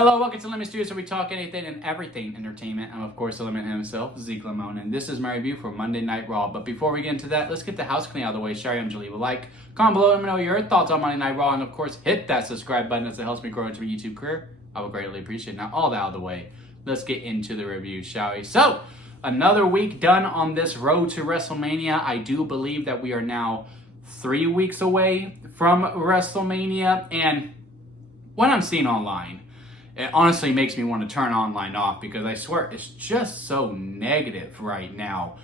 Hello, welcome to Lemon Studios, where we talk anything and everything entertainment. I'm, of course, the Lemon himself, Zeke Lemon, and this is my review for Monday Night Raw. But before we get into that, let's get the house clean out of the way. Share and leave a like. Comment below, let me know your thoughts on Monday Night Raw, and of course, hit that subscribe button as it helps me grow into a YouTube career. I would greatly appreciate it. Now, all that out of the way, let's get into the review, shall we? So, another week done on this road to WrestleMania. I do believe that we are now 3 weeks away from WrestleMania, and what I'm seeing online, it honestly makes me want to turn online off, because I swear it's just so negative right now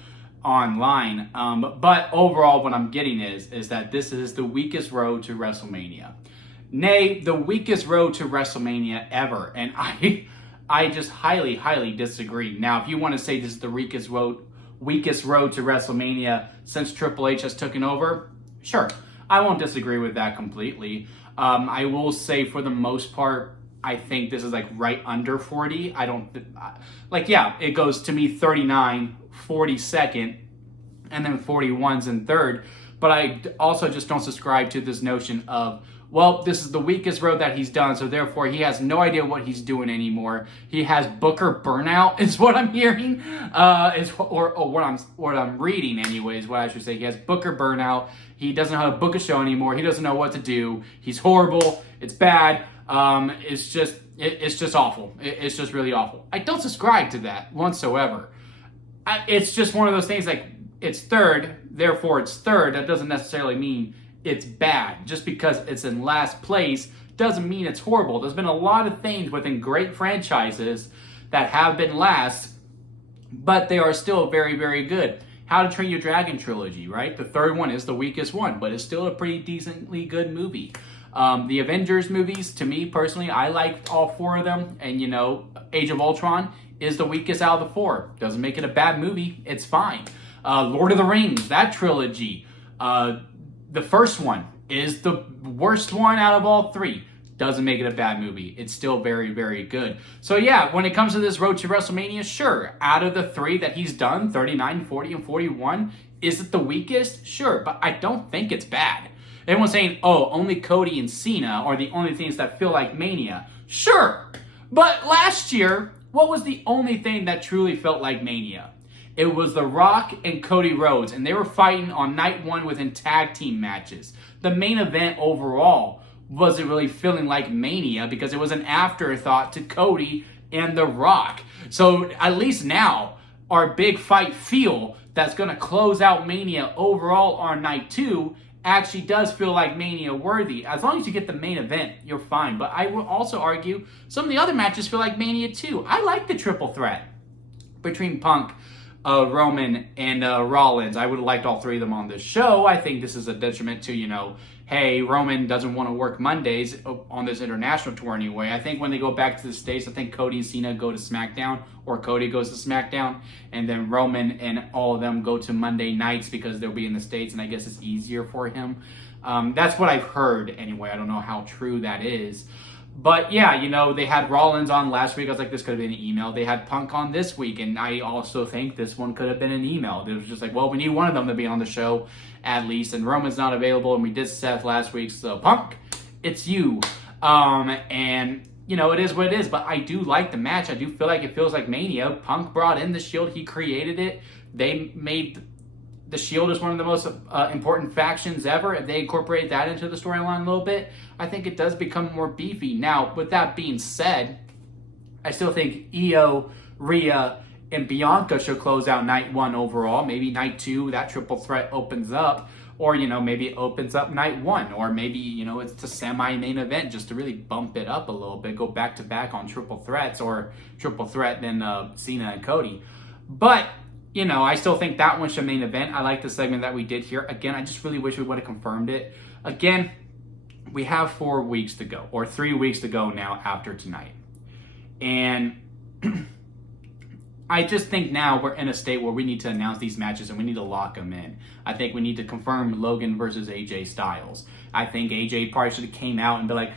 online. But overall, what I'm getting is that this is the weakest road to WrestleMania. Nay, the weakest road to WrestleMania ever. And I just highly disagree. Now, if you want to say this is the weakest road to WrestleMania since Triple H has taken over, sure, I won't disagree with that completely. I will say, for the most part, I think this is like right under 40. I don't, like, yeah, it goes to me 39, 42nd, and then 41's in third. But I also just don't subscribe to this notion of, well, this is the weakest road that he's done, so therefore he has no idea what he's doing anymore. He has Booker burnout, is what I'm hearing, or what I'm reading anyways. What I should say, he has Booker burnout. He doesn't know how to book a show anymore. He doesn't know what to do. He's horrible. It's bad. It's just awful. It's just really awful. I don't subscribe to that whatsoever. It's just one of those things, like, it's third, therefore it's third. That doesn't necessarily mean it's bad. Just because it's in last place doesn't mean it's horrible. There's been a lot of things within great franchises that have been last, but they are still very good. How to Train Your Dragon trilogy, right? The third one is the weakest one, but it's still a pretty decently good movie. The Avengers movies, to me personally, I liked all four of them. And, you know, Age of Ultron is the weakest out of the four. Doesn't make it a bad movie. It's fine. Lord of the Rings, that trilogy, the first one is the worst one out of all three. Doesn't make it a bad movie. It's still very good. So yeah, when it comes to this road to WrestleMania, sure, out of the three that he's done, 39, 40, and 41, is it the weakest? Sure, but I don't think it's bad. Everyone's saying, oh, only Cody and Cena are the only things that feel like Mania. Sure, but last year, what was the only thing that truly felt like Mania? It was The Rock and Cody Rhodes, and they were fighting on night one within tag team matches. The main event overall wasn't really feeling like Mania because it was an afterthought to Cody and The Rock. So at least now, our big fight feel that's going to close out Mania overall on night two actually does feel like Mania worthy. As long as you get the main event, you're fine. But I will also argue some of the other matches feel like Mania too. I like the triple threat between Punk, Roman, and Rollins. I would have liked all three of them on this show. I think this is a detriment to, you know, hey, Roman doesn't want to work Mondays on this international tour anyway. I think when they go back to the States, I think Cody and Cena go to SmackDown, or Cody goes to SmackDown, and then Roman and all of them go to Monday nights because they'll be in the States, and I guess it's easier for him. That's what I've heard anyway. I don't know how true that is. But yeah, you know, they had Rollins on last week. I was like, this could have been an email. They had Punk on this week, and I also think this one could have been an email. It was just like, well, we need one of them to be on the show at least, and Roman's not available, and we did Seth last week, so Punk, it's you. And, you know, it is what it is, but I do like the match. I do feel like it feels like Mania. Punk brought in the Shield. He created it. They made the Shield is one of the most important factions ever. If they incorporate that into the storyline a little bit, I think it does become more beefy. Now, with that being said, I still think Io, Rhea, and Bianca should close out night one overall. Maybe night two, that triple threat opens up. Or, you know, maybe it opens up night one. Or maybe, you know, it's a semi-main event just to really bump it up a little bit. Go back-to-back on triple threats, or triple threat, then Cena and Cody. But, you know, I still think that one should main event. I like the segment that we did here. Again, I just really wish we would have confirmed it. Again, we have 4 weeks to go, or 3 weeks to go now after tonight. And I just think now we're in a state where we need to announce these matches and we need to lock them in. I think we need to confirm Logan versus AJ Styles. I think AJ probably should have came out and be like,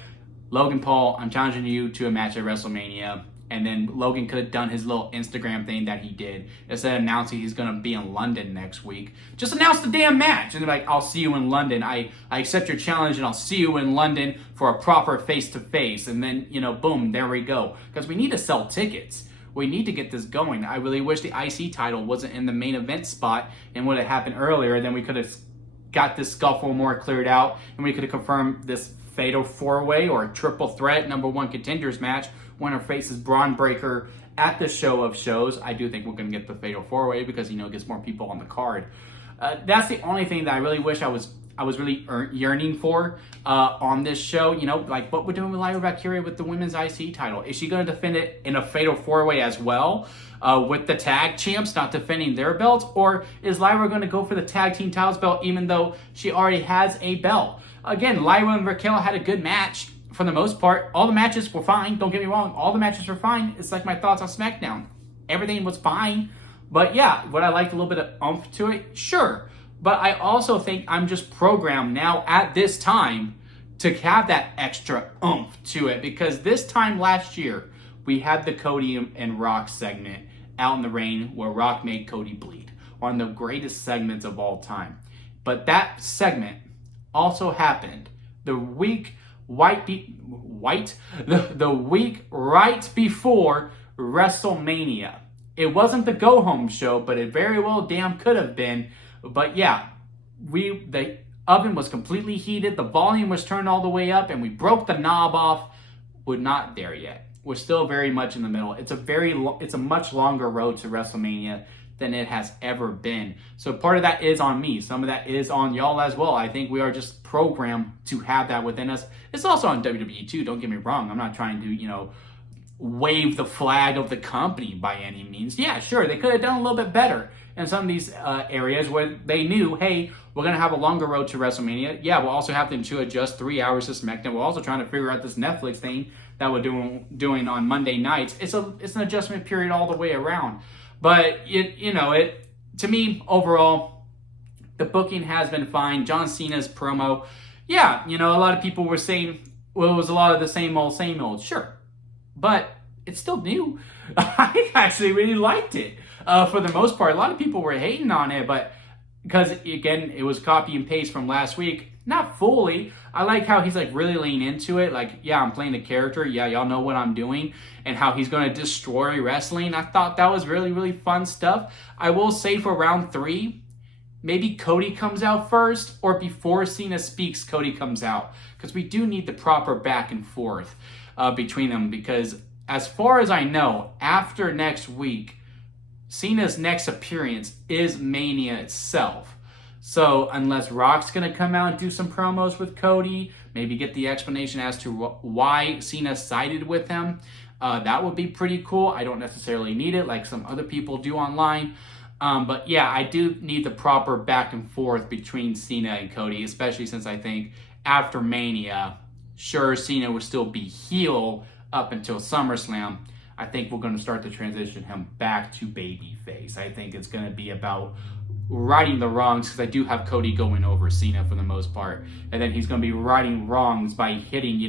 Logan Paul, I'm challenging you to a match at WrestleMania. And then Logan could have done his little Instagram thing that he did. Instead of announcing he's going to be in London next week, just announce the damn match. And they're like, I'll see you in London. I accept your challenge and I'll see you in London for a proper face-to-face. And then, boom, there we go. Because we need to sell tickets. We need to get this going. I really wish the IC title wasn't in the main event spot and would have happened earlier. Then we could have got this scuffle more cleared out. And we could have confirmed this fatal four-way or triple threat number one contenders match. Winner faces Braun Breaker at the show of shows. I do think we're going to get the fatal four-way because, it gets more people on the card. That's the only thing that I really wish I was really yearning for on this show. Like what we're doing with Lyra Valkyria with the women's IC title. Is she going to defend it in a fatal four-way as well with the tag champs not defending their belts? Or is Lyra going to go for the tag team titles belt even though she already has a belt? Again, Lyra and Raquel had a good match. For the most part, all the matches were fine. Don't get me wrong. All the matches were fine. It's like my thoughts on SmackDown. Everything was fine. But yeah, would I like a little bit of oomph to it? Sure. But I also think I'm just programmed now at this time to have that extra oomph to it. Because this time last year, we had the Cody and Rock segment out in the rain where Rock made Cody bleed. One of the greatest segments of all time. But that segment also happened the week the week right before WrestleMania. It wasn't the go-home show, but it very well damn could have been. But yeah, the oven was completely heated, the volume was turned all the way up, and we broke the knob off. We're not there yet. We're still very much in the middle. It's a much longer road to WrestleMania than it has ever been. So part of that is on me. Some of that is on y'all as well. I think we are just programmed to have that within us. It's also on WWE too, don't get me wrong. I'm not trying to, wave the flag of the company by any means. Yeah, sure, they could have done a little bit better in some of these areas where they knew, hey, we're going to have a longer road to WrestleMania. Yeah, we'll also have to adjust 3 hours to SmackDown. We're also trying to figure out this Netflix thing that we're doing on Monday nights. It's an adjustment period all the way around. But to me, overall, the booking has been fine. John Cena's promo, yeah, a lot of people were saying, well, it was a lot of the same old. Sure, but it's still new. I actually really liked it for the most part. A lot of people were hating on it, but because, again, it was copy and paste from last week. Not fully. I like how he's really leaning into it. Yeah, I'm playing the character. Yeah, y'all know what I'm doing. And how he's going to destroy wrestling. I thought that was really, really fun stuff. I will say for round 3, maybe Cody comes out first. Or before Cena speaks, Cody comes out. Because we do need the proper back and forth between them. Because as far as I know, after next week, Cena's next appearance is Mania itself. So unless Rock's going to come out and do some promos with Cody, maybe get the explanation as to why Cena sided with him, that would be pretty cool. I don't necessarily need it like some other people do online. But yeah, I do need the proper back and forth between Cena and Cody, especially since I think after Mania, sure, Cena would still be heel up until SummerSlam. I think we're going to start to transition him back to babyface. I think it's going to be about righting the wrongs, because I do have Cody going over Cena for the most part. And then he's going to be righting wrongs by hitting,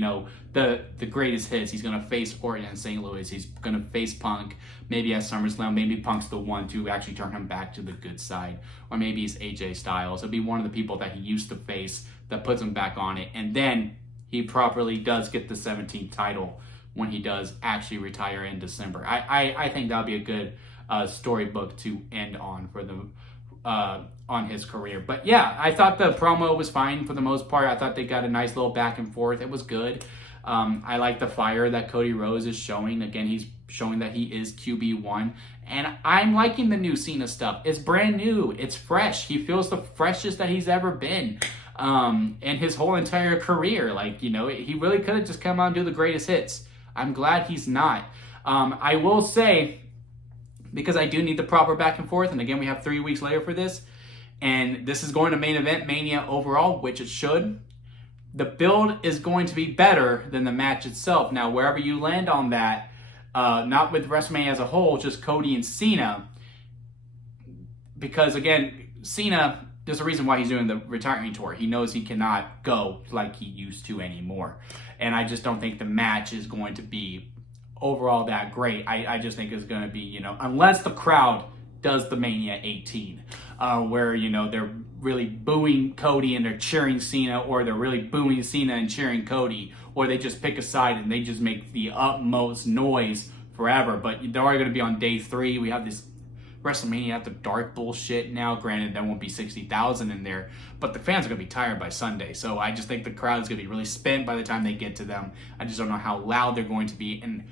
the greatest hits. He's going to face Orton in St. Louis. He's going to face Punk, maybe at SummerSlam. Maybe Punk's the one to actually turn him back to the good side. Or maybe he's AJ Styles. It'll be one of the people that he used to face that puts him back on it. And then he properly does get the 17th title when he does actually retire in December. I think that'll be a good storybook to end on for the on his career. But yeah, I thought the promo was fine for the most part. I thought they got a nice little back and forth. It was good. I like the fire that Cody Rhodes is showing. Again, he's showing that he is QB1. And I'm liking the new Cena stuff. It's brand new. It's fresh. He feels the freshest that he's ever been in his whole entire career. He really could have just come out and do the greatest hits. I'm glad he's not. I will say, because I do need the proper back and forth, and again, we have 3 weeks later for this, and this is going to main event Mania overall, which it should. The build is going to be better than the match itself. Now, wherever you land on that, not with WrestleMania as a whole, just Cody and Cena, because again, Cena, there's a reason why he's doing the retiring tour. He knows he cannot go like he used to anymore. And I just don't think the match is going to be overall that great. I just think it's going to be, unless the crowd does the Mania 18, where, they're really booing Cody and they're cheering Cena, or they're really booing Cena and cheering Cody, or they just pick a side and they just make the utmost noise forever. But they're already going to be on day 3. We have this WrestleMania After Dark bullshit now. Granted, there won't be 60,000 in there, but the fans are going to be tired by Sunday. So I just think the crowd is going to be really spent by the time they get to them. I just don't know how loud they're going to be. And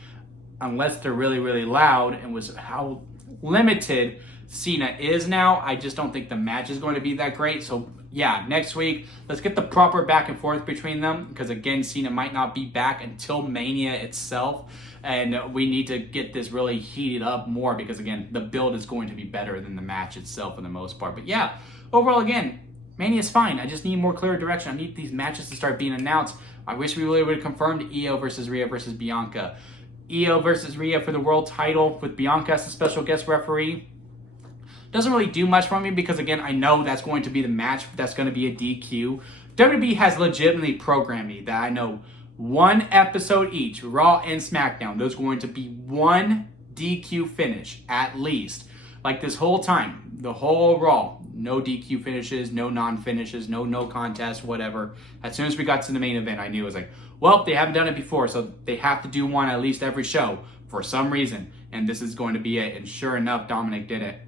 unless they're really, really loud, and was how limited Cena is now, I just don't think the match is going to be that great. So yeah, next week, let's get the proper back and forth between them, because again, Cena might not be back until Mania itself, and we need to get this really heated up more, because again, the build is going to be better than the match itself for the most part. But yeah, overall, again, Mania is fine. I just need more clear direction. I need these matches to start being announced. I wish we really would have confirmed Io versus Rhea versus Bianca. Io versus Rhea for the world title with Bianca as a special guest referee. Doesn't really do much for me, because again, I know that's going to be the match. That's going to be a DQ. WWE has legitimately programmed me that I know one episode each, Raw and SmackDown, there's going to be one DQ finish at least. Like this whole time, the whole Raw, no DQ finishes, no non-finishes, no contest, whatever. As soon as we got to the main event, I knew it was like, well, they haven't done it before, so they have to do one at least every show for some reason. And this is going to be it. And sure enough, Dominic did it.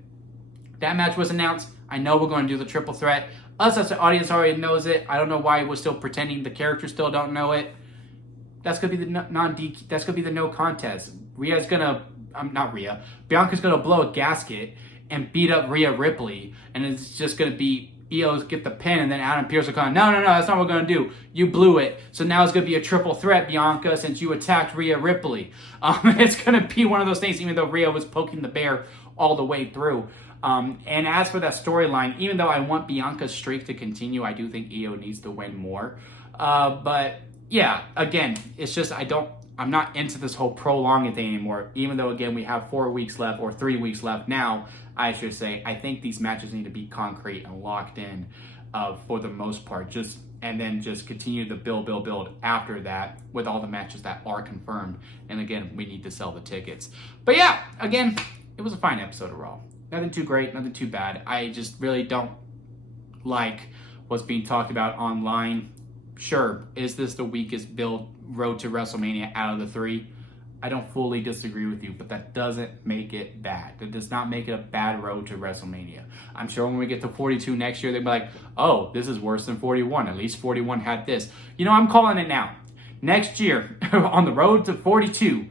That match was announced. I know we're going to do the triple threat. Us as the audience already knows it. I don't know why we're still pretending the characters still don't know it. That's going to be the non-DQ. That's going to be the no contest. Rhea's going to, not Rhea, Bianca's going to blow a gasket and beat up Rhea Ripley. And it's just going to be Io's get the pin, and then Adam Pearce will come, no, that's not what we're going to do. You blew it. So now it's going to be a triple threat, Bianca, since you attacked Rhea Ripley. It's going to be one of those things, even though Rhea was poking the bear all the way through. And as for that storyline, even though I want Bianca's streak to continue, I do think Io needs to win more. But yeah, again, it's just I'm not into this whole prolonging thing anymore. Even though, again, we have 4 weeks left, or 3 weeks left now, I should say. I think these matches need to be concrete and locked in for the most part. And then just continue the build after that with all the matches that are confirmed. And again, we need to sell the tickets. But yeah, again, it was a fine episode of Raw. Nothing too great, nothing too bad. I just really don't like what's being talked about online. Sure, is this the weakest build road to WrestleMania out of the 3? I don't fully disagree with you, but that doesn't make it bad. That does not make it a bad road to WrestleMania. I'm sure when we get to 42 next year, they'll be like, oh, this is worse than 41. At least 41 had this. I'm calling it now. Next year, on the road to 42,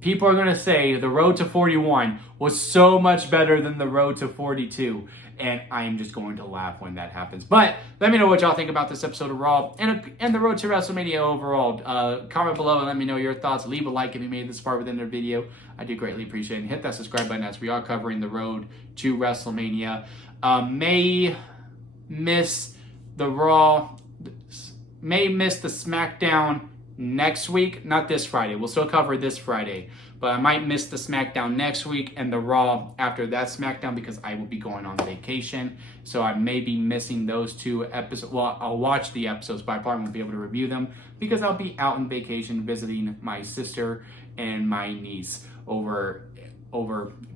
people are going to say the road to 41 was so much better than the road to 42. And I am just going to laugh when that happens. But let me know what y'all think about this episode of Raw and the road to WrestleMania overall. Comment below and let me know your thoughts. Leave a like if you made this far within the video. I do greatly appreciate it. And hit that subscribe button as we are covering the road to WrestleMania. May miss the Raw, may miss the SmackDown next week. Not this Friday. We'll still cover this Friday. But I might miss the SmackDown next week and the Raw after that SmackDown, because I will be going on vacation. So I may be missing those 2 episodes. Well, I'll watch the episodes, but I probably won't be able to review them because I'll be out on vacation visiting my sister and my niece over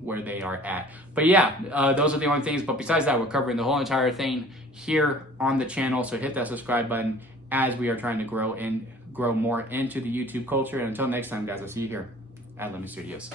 where they are at. But yeah, those are the only things. But besides that, we're covering the whole entire thing here on the channel. So hit that subscribe button as we are trying to grow more into the YouTube culture. And until next time, guys, I'll see you here at Lemon Studios.